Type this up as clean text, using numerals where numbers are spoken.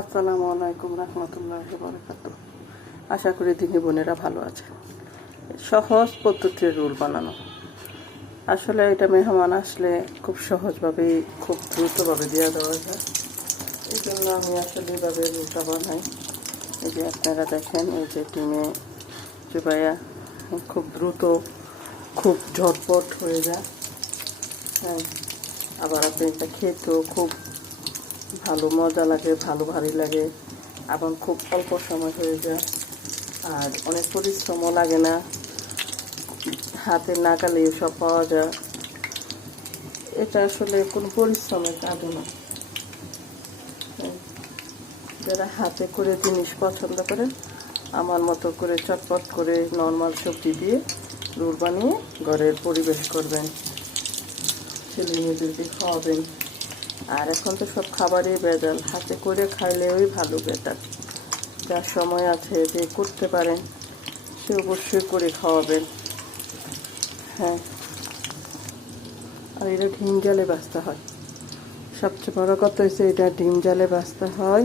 আসসালামু আলাইকুম রহমতুল্লাহি বারাকাতুহ। আশা করি দিনী বোনেরা ভালো আছে। সহজ পদ্ধতির রোল বানানো, আসলে এটা মেহমান আসলে খুব সহজভাবেই খুব দ্রুতভাবে দেওয়া দেওয়া যায়। এই জন্য আমি আসলে এভাবে রোলটা বানাই। এই যে আপনারা দেখেন, এই যে ডিমে চুবাইয়া খুব দ্রুত খুব ঝটপট হয়ে যায়। হ্যাঁ, আবার আপনি এটা খেতেও খুব ভালো মজা লাগে, ভালো ভারী লাগে, এবং খুব অল্প সময় হয়ে যায়। আর অনেক পরিশ্রমও লাগে না, হাতের নাগালে সব পাওয়া যায়। এটা আসলে কোনো পরিশ্রমের কাজও না। যারা হাতে করে জিনিস পছন্দ করেন, আমার মতো করে চটপট করে নর্মাল সবজি দিয়ে রোল বানিয়ে ঘরের পরিবেশ করবেন, ছেলে মেয়েদেরকে খাওয়াবেন। আর এখন তো সব খাবারই ভেজাল, হাতে করে খাইলেই ভালো বেটার। যার সময় আছে যে করতে পারেন সে অবশ্যই করে খাওয়াবেন। হ্যাঁ, আর এটা ডিম জালে ভাজতে হয়। সবচেয়ে বড় কথা হচ্ছে এটা ডিম জালে ভাজতে হয়।